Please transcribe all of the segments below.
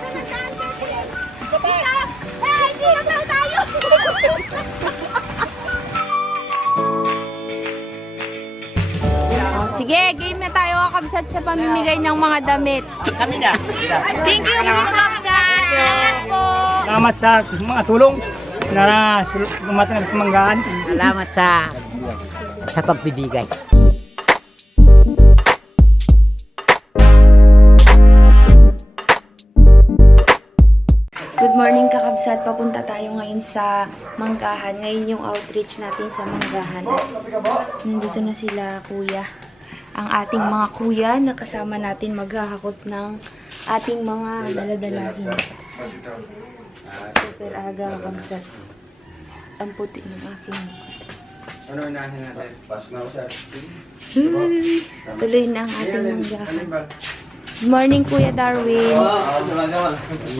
Hindi lang daw tayo! Sige, game na tayo kakabsat sa pamimigay ng mga damit. Kami na. Thank you, kakabsat! Salamat po! Salamat sa mga tulong na gumating sa manggaan. Salamat sa pagbibigay. Good morning kakabsat, papunta tayo ngayon sa Manggahan. Ngayon yung outreach natin sa Manggahan. Nandito na sila kuya. Ang ating mga kuya na kasama natin maghahakot ng ating mga daladalahin. Super aga kakabsat. Ang puti ng aking Ano unahin natin? Pas na ako sa tuloy na ang ating Manggahan. Good morning Kuya Darwin.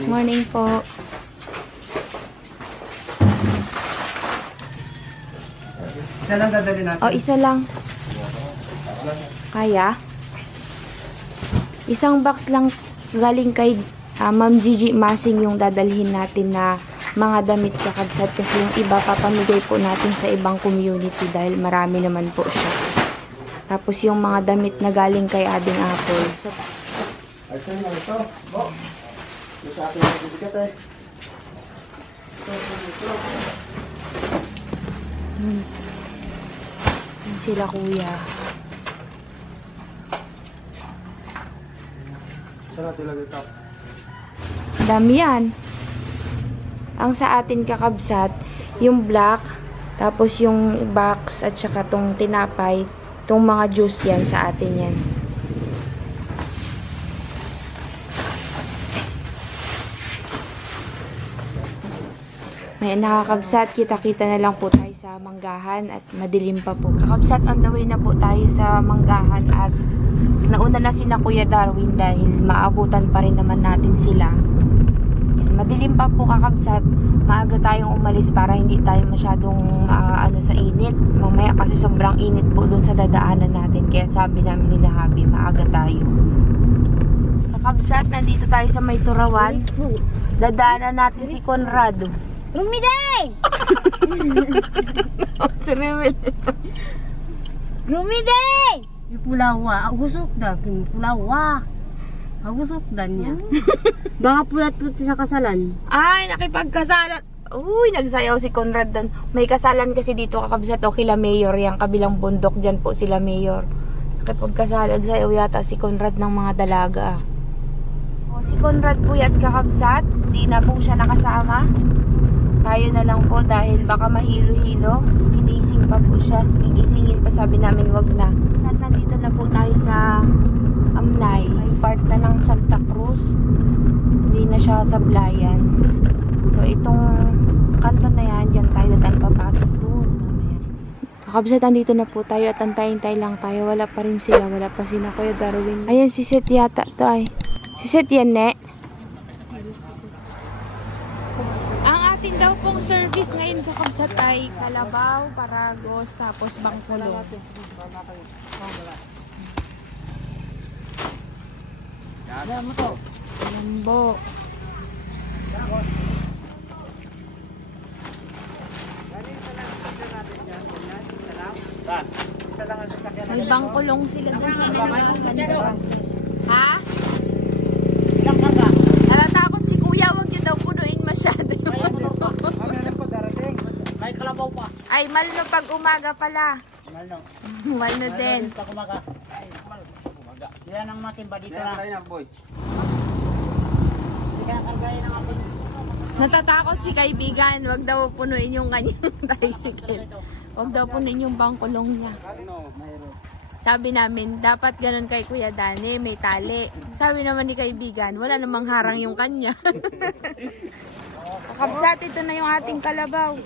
Morning po. Isa lang dadali natin. O, isa lang. Kaya? Isang box lang galing kay Ma'am Gigi Masing yung dadalhin natin na mga damit kakabsat kasi yung iba papamigay po natin sa ibang community dahil marami naman po siya. Tapos yung mga damit na galing kay Ading Apple. So, Ito na ito. Bo. Ito sa ating certificate eh. yan sila kuya. Sarap ilagay ito. Dami yan. Ang sa atin kakabsat, yung black, tapos yung box at saka tong tinapay, tong mga juice yan sa atin yan. May nakakabsat, kita-kita na lang po tayo sa Manggahan at madilim pa po. Kakabsat, on the way na po tayo sa Manggahan at nauna na sina Kuya Darwin dahil maabutan pa rin naman natin sila. Madilim pa po kakabsat, maaga tayong umalis para hindi tayo masyadong sa init. Mamaya kasi sobrang init po dun sa dadaanan natin kaya sabi namin nila Habi, maaga tayo. Kakabsat, nandito tayo sa May Turawan. Dadaanan natin si Conrado. Rumiday! Rumiday! Pulawa, agusok da, pulawa. Agusok da niya. Baka pulat-pulat sa kasalan. Ay, nakipagkasalan. Uy, nagsayaw si Conrad doon. May kasalan kasi dito kakabsat o kila Mayor. Yung kabilang bundok dyan po sila Mayor. Nakipagkasalan sayaw yata si Conrad ng mga dalaga. O, si Conrad po yat kakabsat. Hindi na po siya nakasama. Tayo na lang po dahil baka mahilo-hilo. Ginising pa po siya. Gigisingin pa sabi namin wag na. At nandito na po tayo sa Amnay. May part na ng Santa Cruz. Hindi na siya sa Blayan. So itong kanto na yan, dyan tayo datan papasok doon. Kakabsat, nandito na po tayo at antayin-tay lang tayo. Wala pa rin sila. Wala pa sila Kuya Darwin. Ayan si Seth yata to ay. Si Seth yan ne. Ang atin daw pong service ngayon kakabsat ay kalabaw, paragos, tapos bangkulong. Lambo. May bangkulong sila doon sa mga. Ha? Natatakot si kuya, wag niyo daw punuin masyado. May kalabaw pa. Ay, malno pag umaga pala. Malno din. Pag umaga. Yan ang matimba dito na. boy. Natatakot si kaibigan, wag daw punuin yung kanyang tricycle. Wag daw punuin yung bangkulong niya. Sabi namin, dapat ganun kay Kuya Dani, may tali. Sabi naman ni kaibigan, wala namang harang yung kanya. Kakabsat, ito na yung ating kalabaw.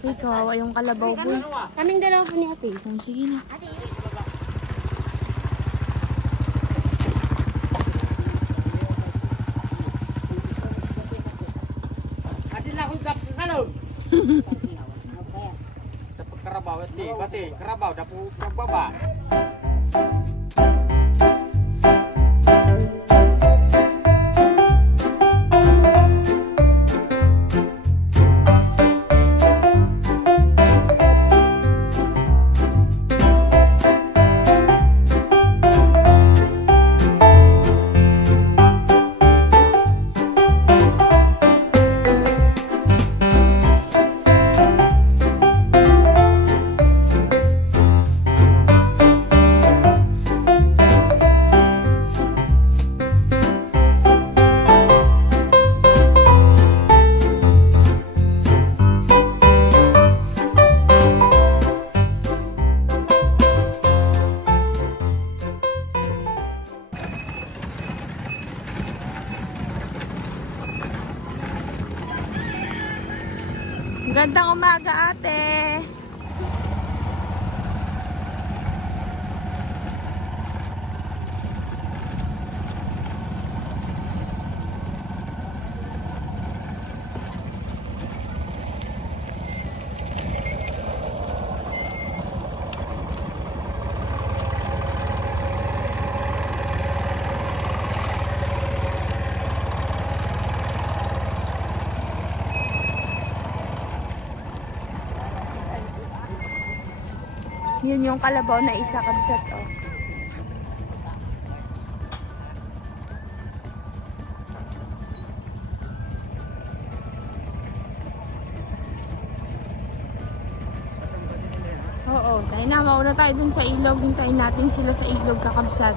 Uy, kawawa yung kalabaw, boy. Kaming dalawa po ni ate. Sige na. Adi na ako dapat kalon. Dapat karabaw at di. Bati, karabaw. Dapat magbaba. Gandang umaga, ate. Yun yung kalabaw na isa, kabsat, oh. Oo, dahil na mauna tayo dun sa ilog, hintayin natin sila sa ilog, kakabsat.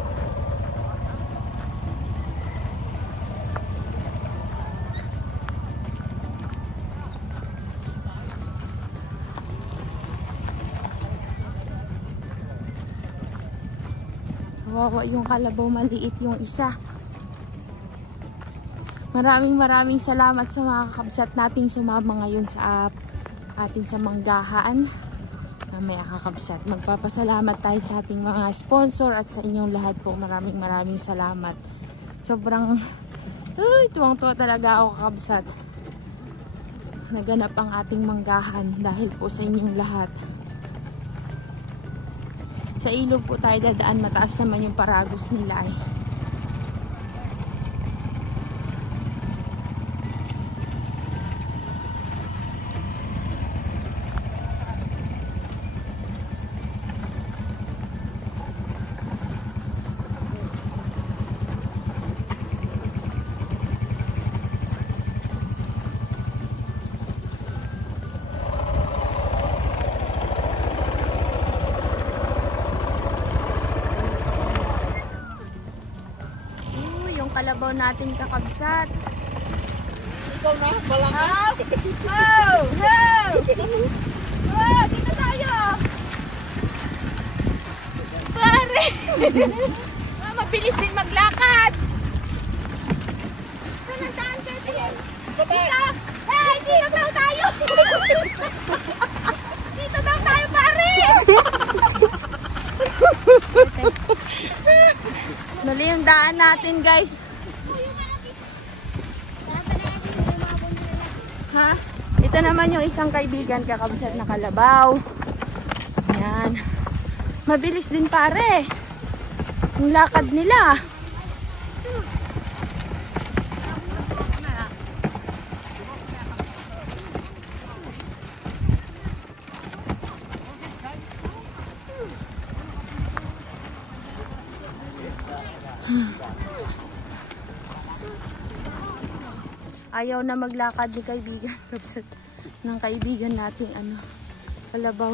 Kawawa yung kalabaw, maliit yung isa. Maraming salamat sa mga kakabsat nating sumama ngayon sa atin sa manggahan. Mamaya kakabsat, magpapasalamat tayo sa ating mga sponsor at sa inyong lahat po. Maraming salamat. Sobrang tuwang-tuwa talaga ako, kakabsat. Naganap ang ating manggahan dahil po sa inyong lahat. Sa ilog po tayo dadaan, mataas naman yung paragos nila eh. Kalabaw natin, kakabsat. Ikaw na, balangkas. Dito tayo. Pare. Mabilis din maglakad. Saan ang daan kayo? Dito. Hey, dito daw tayo. Dito daw tayo, pare. Dali yung daan natin, guys. Ha? Ito naman yung isang kaibigan, kakabsat na kalabaw. Yan. Mabilis din, pare. Yung lakad nila. Ayaw na maglakad ni kaibigan, kabsat ng kaibigan natin, kalabaw.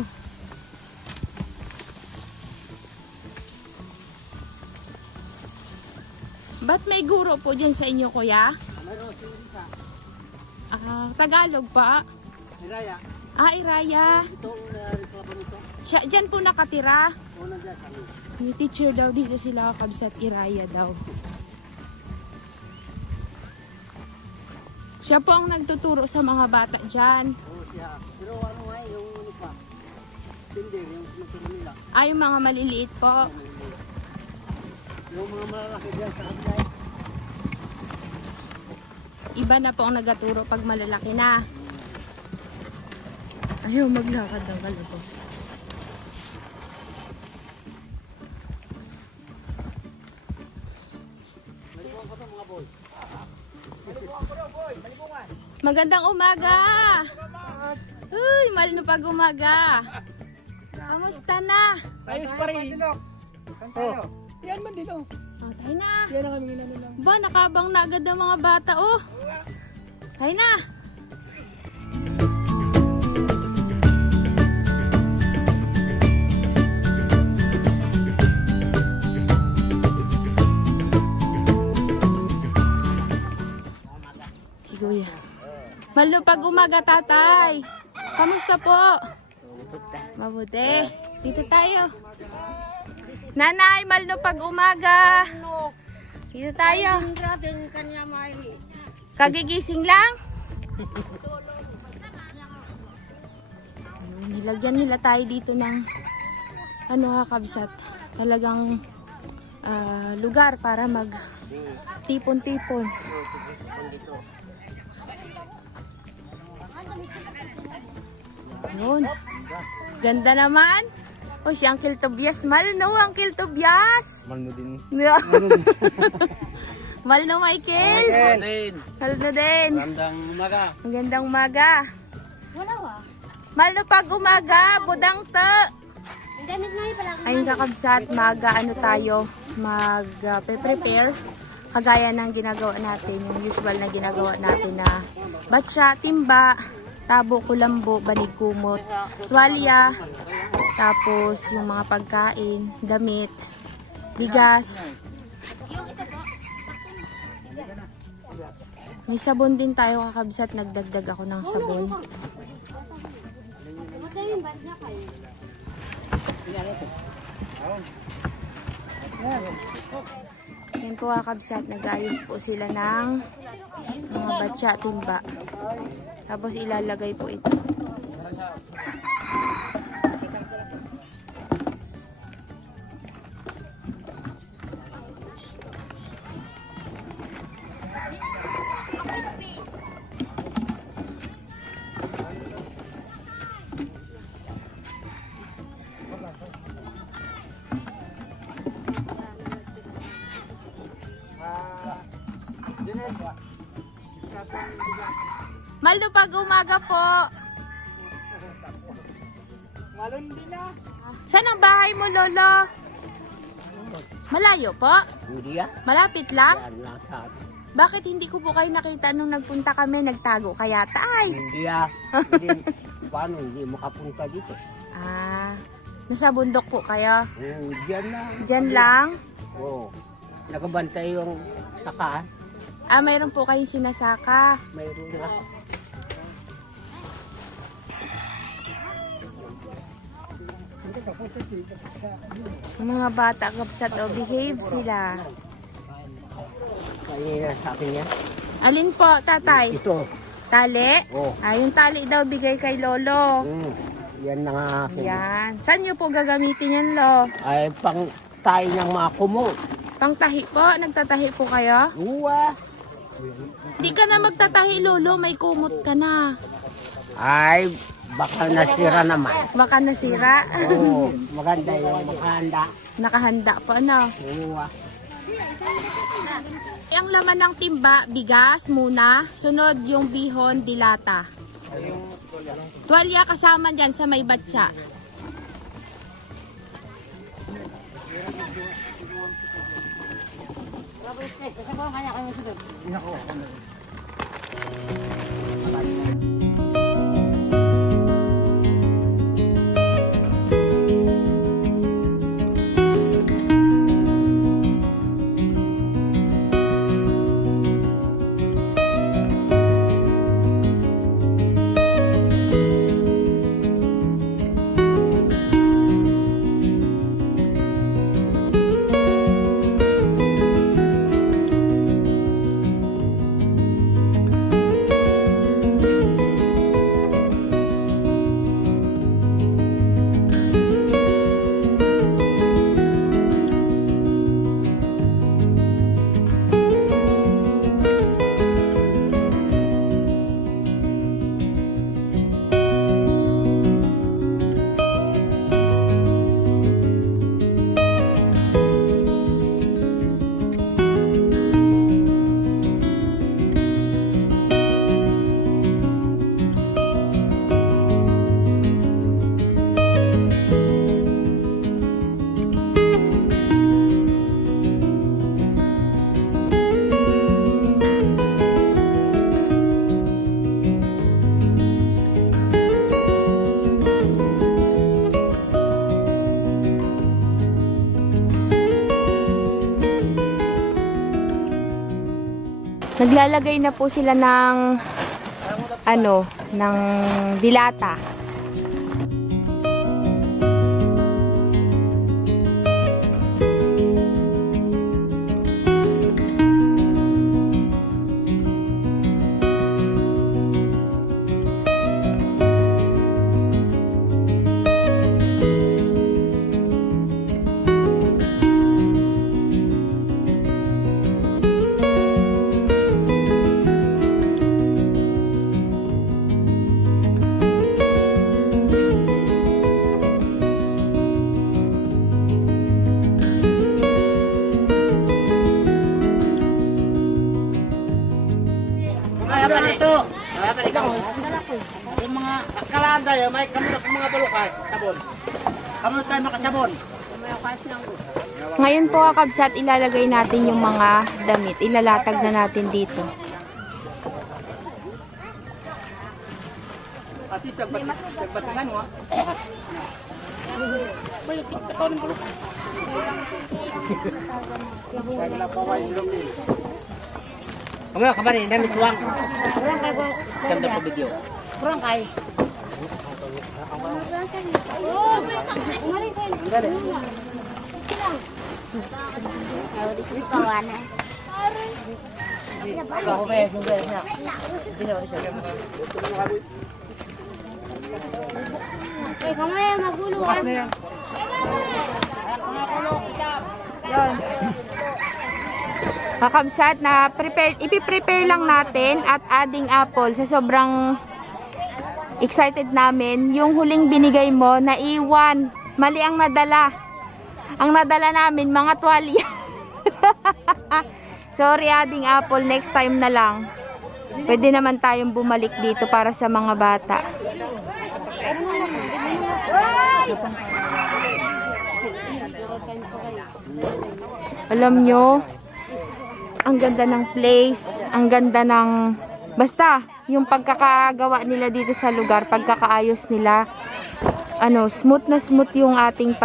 Ba't may guro po dyan sa inyo, kuya? Tagalog pa? Iraya. Iraya. Itong reklamo nito. Siya, dyan po nakatira? Una dyan kami. May teacher daw dito sila, kabsat, Iraya daw. Siya po ang nagtuturo sa mga bata dyan. Oo siya. Pero ano nga yung ano pa. Tinder, yung sinuturo nila. Yung mga maliliit po. Yung mga malalaki dyan sa kanila. Iba na po ang nagaturo pag malalaki na. Ayaw maglakad ng kalbo. Magandang umaga! Uy, mahal na pag umaga. Kamusta na? Ayos pa rin. Oh. Yan man din oh. Oh, tayo na. Yan ang kami ginano lang. Ba, nakabang na agad ng mga bata, oh. Tayo na. Si Kuya. Malupag umaga, tatay. Kamusta po? Mabuti. Dito tayo. Nanay, malupag umaga. Dito tayo. Kagigising lang? Nilagyan nila tayo dito ng ano kakabsat. Talagang lugar para mag tipon-tipon. Yun. Ganda naman. O si Uncle Tobias. Mahal no, Uncle Tobias. Malno din. Mahal no, Michael. Mahal no din. Magandang umaga. Magandang umaga. Wala wa. Mahal no pag umaga. Budang te. Ang damit na pala. Ayun kakabsat. Ano tayo. Mag-prepare. Kagaya ng ginagawa natin. Yung usual na ginagawa natin na batsa, timba, tabo, kulambo, banig kumot, tuwalya, tapos yung mga pagkain, damit, bigas. May sabon din tayo kakabsat, nagdagdag ako ng sabon. Yan po kakabsat, nag-ayos po sila ng mga batsa, timba. Tapos ilalagay po ito. Maldo pag umaga po. Malon din na. Saan ang bahay mo, Lolo? Malayo po? Hindi ah. Malapit lang? Yan lang sa atin. Bakit hindi ko po kayo nakita nung nagpunta kami? Nagtago kaya tay? Hindi ah. Hindi. Paano hindi makapunta dito? Ah, nasa bundok po kayo? Diyan lang. Diyan lang? Oo. Nakabantay yung saka. Ah, mayroon po kayong sinasaka. Mayroon na. Ang mga bata kapsat o behave sila. Kaya sa akin yan. Alin po, tatay? Ito. Tali? Oh. Ah, yung tali daw bigay kay Lolo. Yan na nga akin. Yan. Saan nyo po gagamitin yan, Lo? Ay pang tayo ng mga kumot. Pangtahi po? Nagtatahi po kayo? Uwa. Di ka na magtatahi, Lolo. May kumot ka na. Ay baka nasira naman. Baka nasira. Oo. Maganda yung makahanda. Nakahanda po, ano? Uwa. Ang laman ng timba, bigas muna. Sunod yung bihon, dilata. Tuwalya kasama dyan sa may batsa. Naglalagay na po sila ng ng dilata. Kaya pa dito. Kaya pa dito. Yung mga kalanda yun, may kami sa mga balukay. Sabon. Kami tayo makasabon. Ngayon po kakabsat, ilalagay natin yung mga damit. Ilalatag na natin dito. Pati pagbatingan mo. Kamu kabar ini dami tuang. Ganda po video. Kurang kay. Kamay magulo. Kakabsat, na ipiprepare lang natin at adding apple sa sobrang excited namin. Yung huling binigay mo, naiwan. Mali ang nadala. Ang nadala namin, mga tuwalya. Sorry, adding apple. Next time na lang. Pwede naman tayong bumalik dito para sa mga bata. Alam nyo, ang ganda ng place, ang ganda ng, basta, yung pagkakagawa nila dito sa lugar, pagkakaayos nila, smooth na smooth yung ating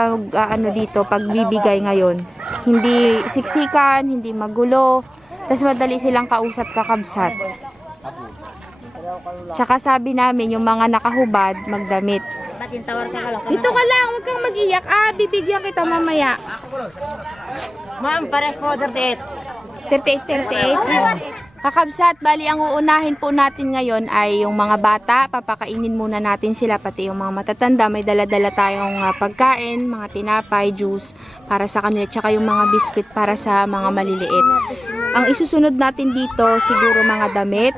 dito, pagbibigay ngayon. Hindi siksikan, hindi magulo, tas madali silang kausap kakabsat. Tsaka sabi namin, yung mga nakahubad, magdamit. Tawar ka lang. Dito ka lang, huwag kang mag-iyak. Bibigyan kita mamaya. Ma'am, pares po 38. 38. Kakabsat, bali ang uunahin po natin ngayon ay yung mga bata. Papakainin muna natin sila, pati yung mga matatanda. May dala-dala tayong pagkain, mga tinapay, juice para sa kanila, tsaka yung mga biskuit para sa mga maliliit. Ang isusunod natin dito, siguro mga damit.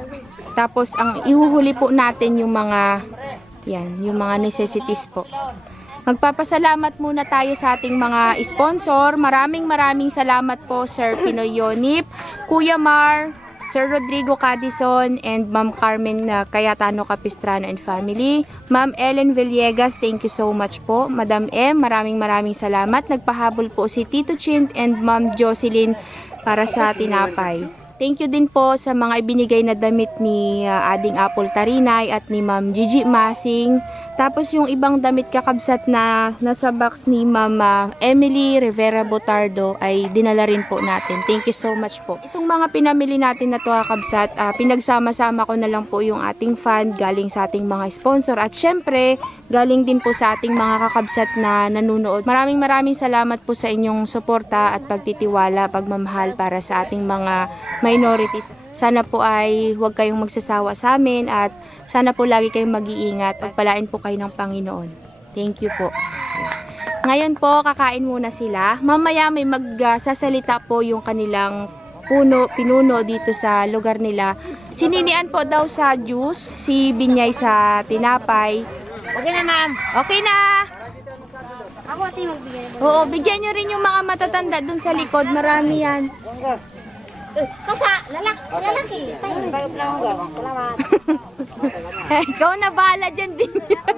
Tapos ang ihuhuli po natin yung mga yung mga necessities po. Magpapasalamat muna tayo sa ating mga sponsor. Maraming salamat po Sir Pinoy Yonip, Kuya Mar, Sir Rodrigo Cadison, and Ma'am Carmen Cayetano Capistrano and family. Ma'am Ellen Villegas, thank you so much po. Madam M, maraming salamat. Nagpahabol po si Tito Chin and Ma'am Jocelyn para sa tinapay. Thank you din po sa mga ibinigay na damit ni Ading Apple Tarinay at ni Ma'am Gigi Masing. Tapos yung ibang damit kakabsat na nasa box ni Ma'am Emily Rivera Botardo ay dinala rin po natin. Thank you so much po. Itong mga pinamili natin na to kakabsat, pinagsama-sama ko na lang po yung ating fund galing sa ating mga sponsor. At syempre, galing din po sa ating mga kakabsat na nanunood. Maraming salamat po sa inyong suporta at pagtitiwala, pagmamahal para sa ating mga minorities. Sana po ay huwag kayong magsasawa sa amin at sana po lagi kayong mag-iingat. Pagpalain po kayo ng Panginoon. Thank you po. Ngayon po, kakain muna sila. Mamaya may magsasalita po yung kanilang pinuno dito sa lugar nila. Sininian po daw sa juice, si Binyay sa tinapay. Okay na, ma'am. Okay na! Ako ati magbigay. Oo, bigyan nyo rin yung mga matatanda dun sa likod. Marami yan. Lalaki. Salamat. Ikaw na bahala dyan, Binyay.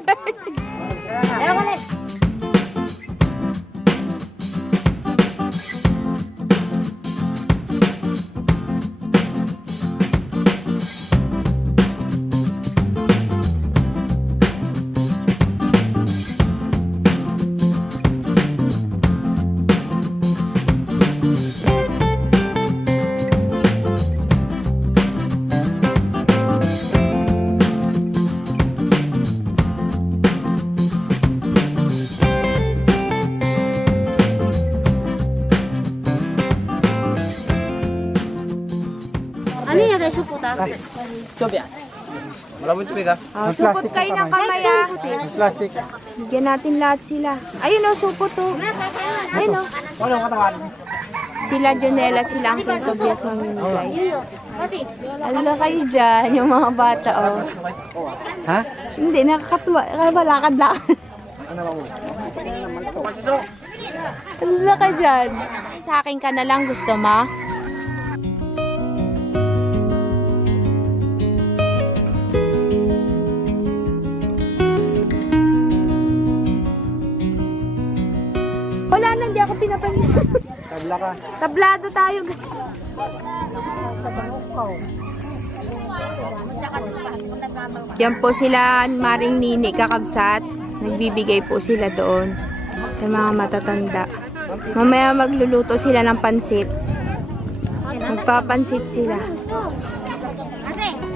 Ayaw ulit. Oh, supot kayo ng kamay ah. Plastic. Bigyan natin lahat sila. Ayun o, supot o. Ayun o. Walang katawan. Sila Jonel at sila ang Tobias mamimigay. Alala kayo dyan, yung mga bata o. Ha? Hindi, nakakatuwa. Kaya ba lakad-lakad? Alala ka dyan. Sa akin ka na lang gusto mo? Wala lang, di ako pinapanin. Tabla ka. Tablado tayo. Yan po sila, Maring Nini, kakabsat. Nagbibigay po sila doon sa mga matatanda. Mamaya magluluto sila ng pansit. Magpapansit sila.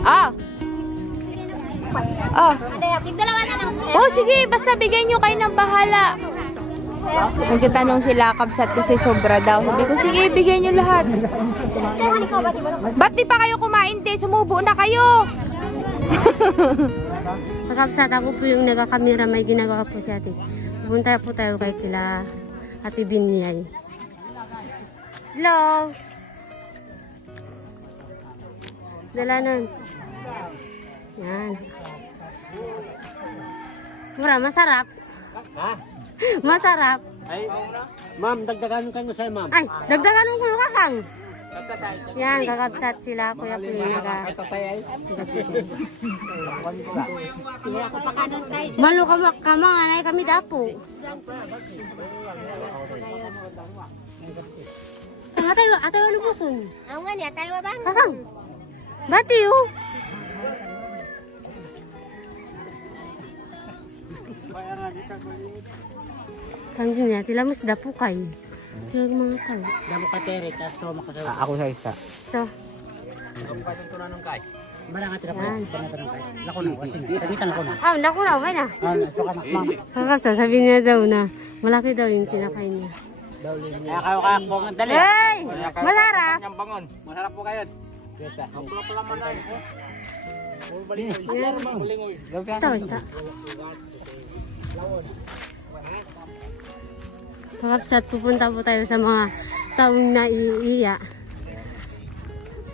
Ah! Ah! Oh, sige, basta bigay nyo kayo ng bahala. Nagtatanong sila, kabsat kasi sobra daw. Sabi ko, sige, bigay nyo lahat. Ba't di pa kayo kumain din? Sumubo na kayo. Kakabsat, ako po yung nagakamera, may ginagawa po si ate. Pupunta po tayo kay kila Ate Binyay. Hello! Dalanan. Yan. Mura, masarap. Ha? Masarap. Ay, ma'am, dagdagan kayo sa'yo, ma'am. Ay, dagdagan mo kayo kakang. Yan, kakabsat sila. Kuya po yung Malo ka mga anay kami dapo. Atay wa lumuson. Ang nga niya, tayo ba? Kakang. Bati oh. Kang niya, tila mas dapo kay. Kaya mga kay. Damo ka tere, tapos to makasawa. Ako sa isa. So, Bara nga tira pa. yan. Lako na, wasing. Sabitan ako na. Ah, naku na, okay na. So ka, ma'am. Kakabsat, sabi niya daw na malaki daw yung kinakain niya. Kaya kayo po ng dali. Hey! Masarap! Masarap po kayo. Yes, sir. Basta, basta. Kakabsat, pupunta po tayo sa mga taong naiiya.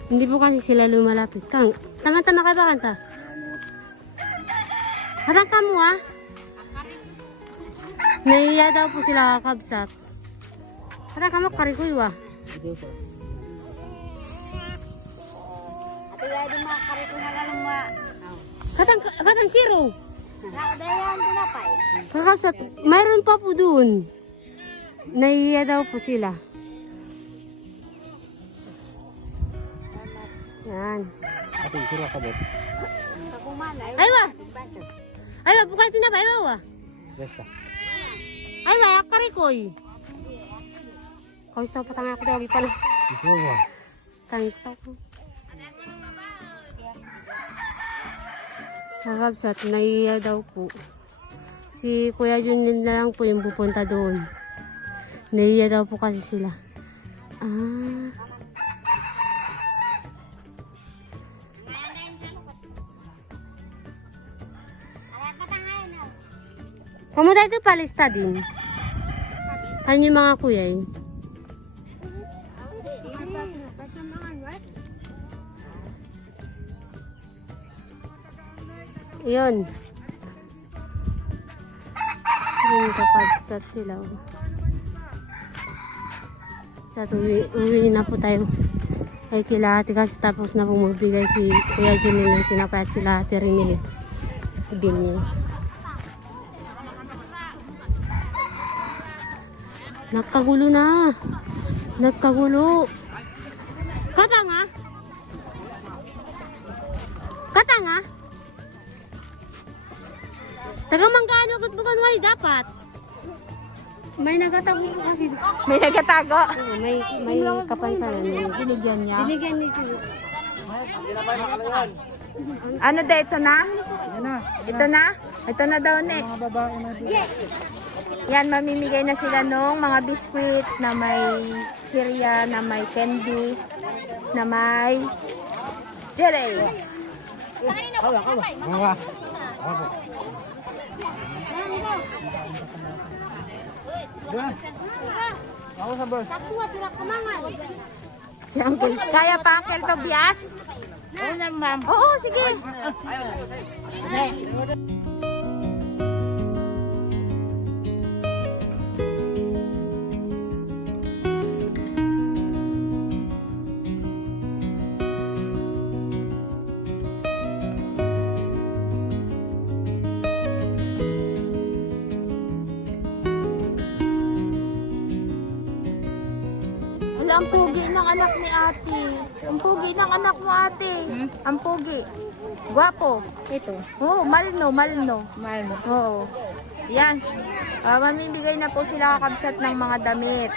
Hindi po kasi sila lumalapit. Kang, tama-tama ka ba kanta? Hatang ka mo ah. Naiiya daw po sila kakabsat. Hatang ka mo karikoy wa. Ate gaya di mga karito na lang mga... Katang zero. Dayan tinapay. Kakabsat, mayroon pa po doon. Naiiya daw po sila. Yan. Ate, siro ka ba? Aywa! Aywa, bukay tinapay, aywa. Yes, sir. Aywa, karikoy. Kawis tayo patanga ako daw, pala. Siro ba? Kawis tayo ko. Kakabsat, naiiya daw po. Si Kuya Junlin na lang po yung pupunta doon. Naiiya daw po kasi sila. Ah. Kamu tayo ito palista din. Ano yung mga kuya yun? Yun. Yung kakabsat sila. Sa uwi na po tayo kay kila ate kasi tapos na pong magbigay si Kuya Junil ng tinapay at sila ate Rimili. Binili. Nagkagulo na. Nagkagulo. Katanga? Katanga? Tagang manggaano agad bukan wali dapat. May nagatago po kasi. May nagatago. May kapansanan. Binigyan niya. Binigyan ni Ano daw, ito na? Ito na? Ito na daw, ne. Mga babae na dito. Yan, mamimigay na sila nung mga biskwit na may sirya, na may candy, na may Jealous. Si Uncle. Kaya pa, Uncle Tobias? Oo na, ma'am. Oo, sige. Wala, ang pugi ng anak ni ate. Ang pugi ng anak mo, ate. Ang pugi. Gwapo. Ito. Oo, malno. Mahal mo. Oo. Yan. Mamimigay na po sila kakabsat ng mga damit.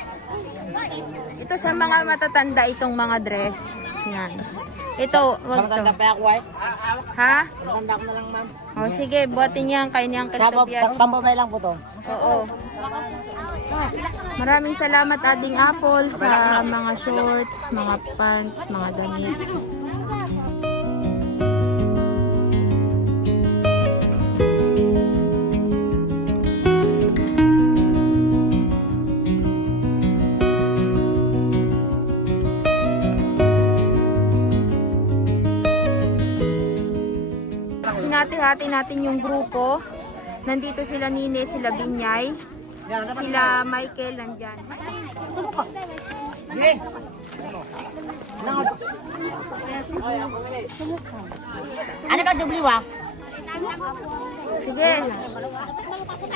Ito sa mga matatanda itong mga dress. Yan. Ito, wag to. pa ako ay. Ha? Matanda ko na lang, ma'am. O sige, buhatin niyan kay niyang Tobias. Tambabay lang po to. Oo. Maraming salamat Ading Apple sa mga short, mga pants, mga damit. Hinati-hati natin yung grupo. Nandito sila Nine, sila Binyay, sila Michael nandyan. Ano ba dubli wa? Sige.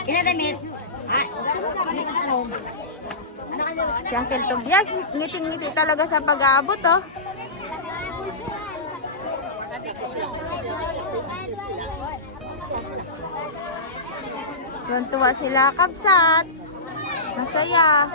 Ilan damit? Si Uncle Tobias, ngiting-ngiti talaga sa pag-aabot, oh. Tuwa sila kabsat. Masaya.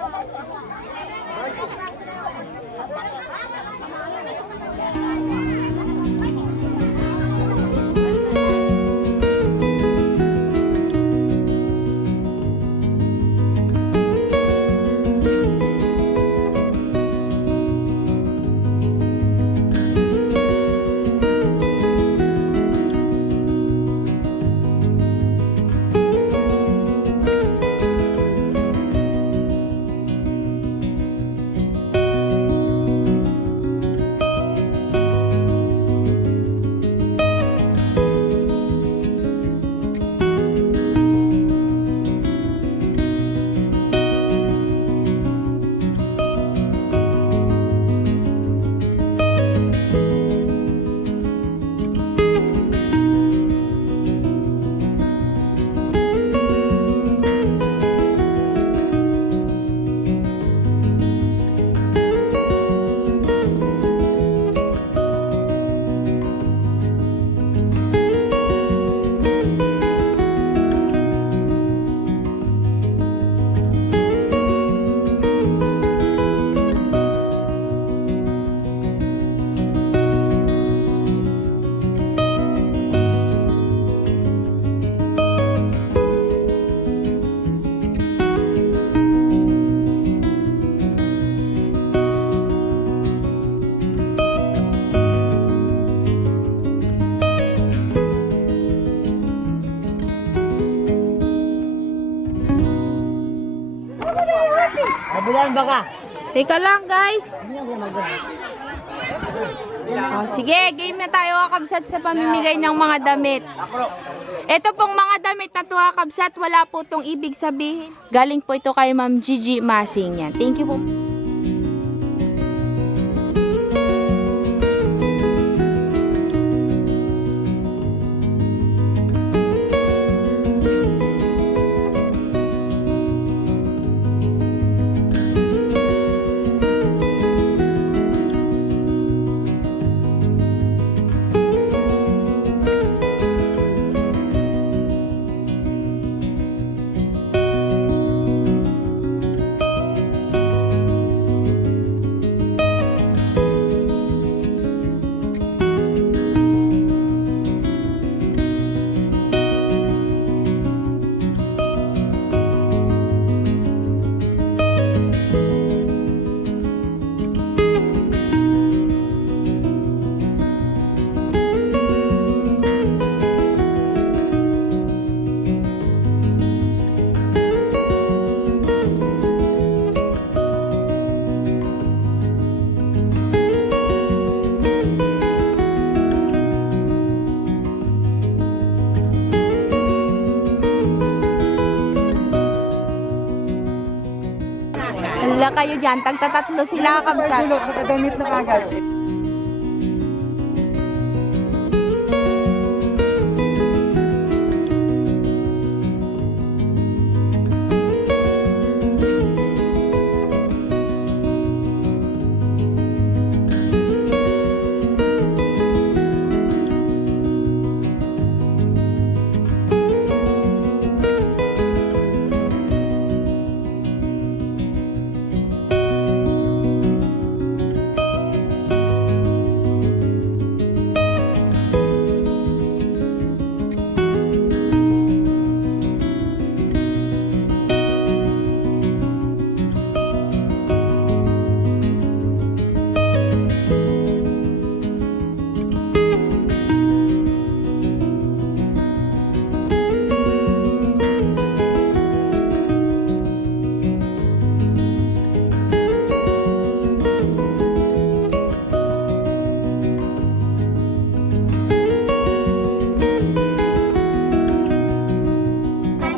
Nabulan ba ka? Teka lang, guys. Oh, sige, game na tayo kakabsat sa pamimigay ng mga damit. Ito pong mga damit na to kakabsat, wala po itong ibig sabihin. Galing po ito kay Ma'am Gigi Masing yan. Thank you po. Wala kayo dyan. Tagtatatlo sila kakabsat. Nakadamit na kagad.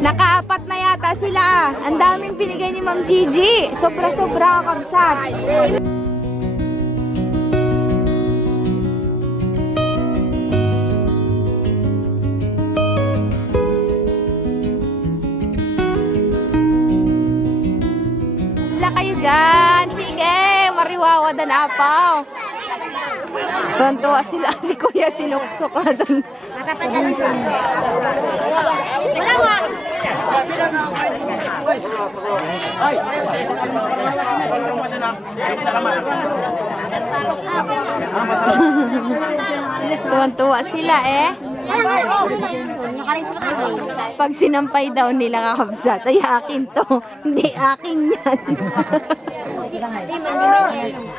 Nakaapat na yata sila. Ang daming binigay ni Ma'am Gigi. Sobra-sobra kakabsat. Wala kayo dyan. Sige, mariwawa dan apaw. Tuwan-tuwa sila si Kuya sinuksok na doon. Tuwan-tuwa sila eh. Pag sinampay daw nila kakabsat, ay akin to. Hindi akin yan.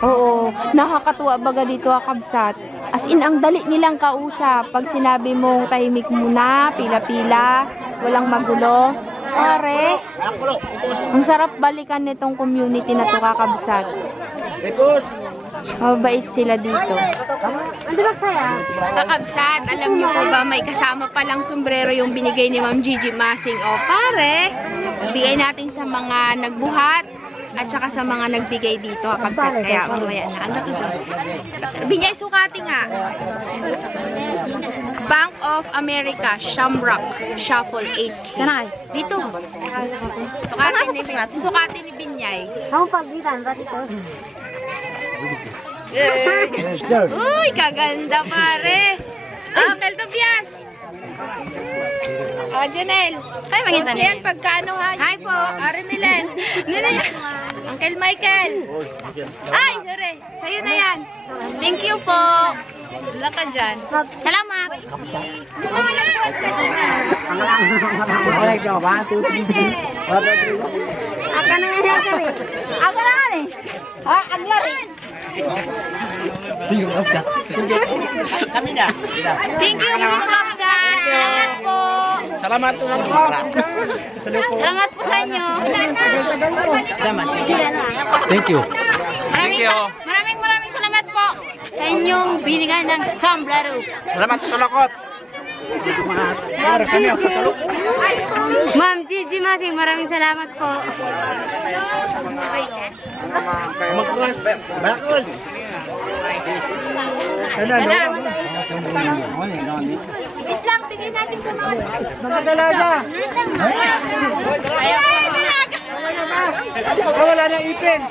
Oo, nakakatuwa baga dito kakabsat. As in, ang dali nilang kausap. Pag sinabi mo, tahimik muna, pila-pila, walang magulo. Pare, ang sarap balikan nitong community na to kakabsat. Mabait sila dito. Kakabsat, alam niyo po ba may kasama palang sombrero yung binigay ni Ma'am Gigi Masing. O pare, bigay natin sa mga nagbuhat at saka sa mga nagbigay dito kakabsat. Kaya mamaya na. Ano to siya? Binyay sukati nga. Bank of America, Shamrock, Shuffle 8. Sana dito. Sukatin ni Binyay. Susukatin ni Binyay. Ang pagitan ba dito? Uy, kaganda pare. Uncle Tobias. Janelle. Ay, maganda na yan. Pagkano ha? Hi po. Arimilen. Uncle Michael. Ay, sorry. Sa'yo na yan. Thank you po. Wala ka dyan. Salamat. Aka na nga sabi. Ako na nga eh. Ah, ang lari. Kami na. Thank you, Kapsan. Salamat po. Salamat sa Salamat po sa inyo. Thank you. Maraming salamat po sa inyong binigay ng sombrero. Salamat sa salakot. Ma'am Gigi Masing, maraming salamat po. Mag-cross. Back-cross. Islang, bigay natin sa mga dalaga. Wala na ipin.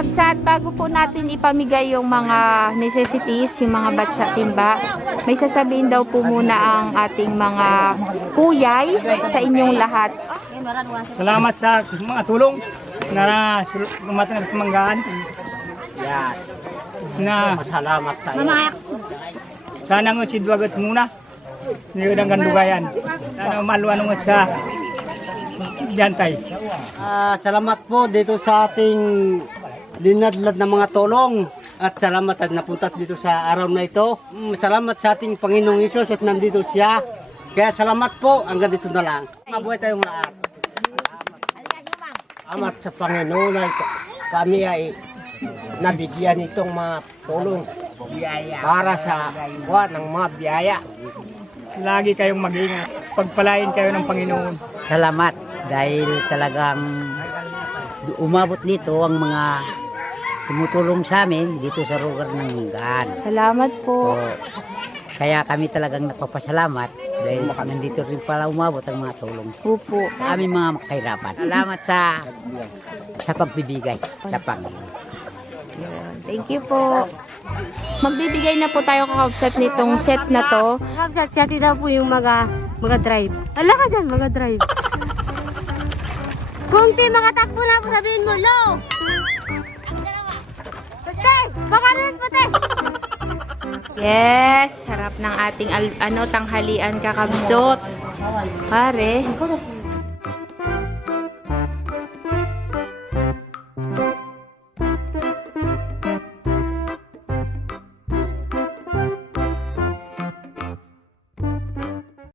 Kapsat, bago po natin ipamigay yung mga necessities, yung mga batsa timba, May sasabihin daw po muna ang ating mga kuyay sa inyong lahat. Salamat sa mga tulong na dumating sa pamanggaan. Yan. Na Salamat tayo. sana nga si Duwagat muna. Hindi ang gandugayan. Sana maluan nga sa biyantay. Salamat po dito sa ating dinadlad ng mga tulong. At salamat at napunta dito sa araw na ito. Salamat sa ating Panginoong Hesus at nandito siya. Kaya salamat po, hanggang dito na lang. Mabuhay tayong lahat. Salamat sa Panginoon ay kami ay nabigyan itong mga tulong para sa buwan ng mga biyaya. Lagi kayong mag-ingat. Pagpalain kayo ng Panginoon. Salamat dahil talagang umabot dito ang mga tumutulong sa amin dito sa lugar ng Munggaan. Salamat po. Kaya kami talagang nagpapasalamat dahil nandito rin pala umabot ang mga tulong Opo. sa aming mga kahirapan. Salamat sa pagbibigay sa Panginoon. Thank you po. Magbibigay na po tayo kakabsat nitong set na to. Kapsat, siya daw po yung mag-drive. Ala ka dyan, mag-drive. Kung di makatakbo na po, sabihin mo, low! Puti! Baka rin, puti! Yes, sarap ng ating tanghalian kakabsot. Pare,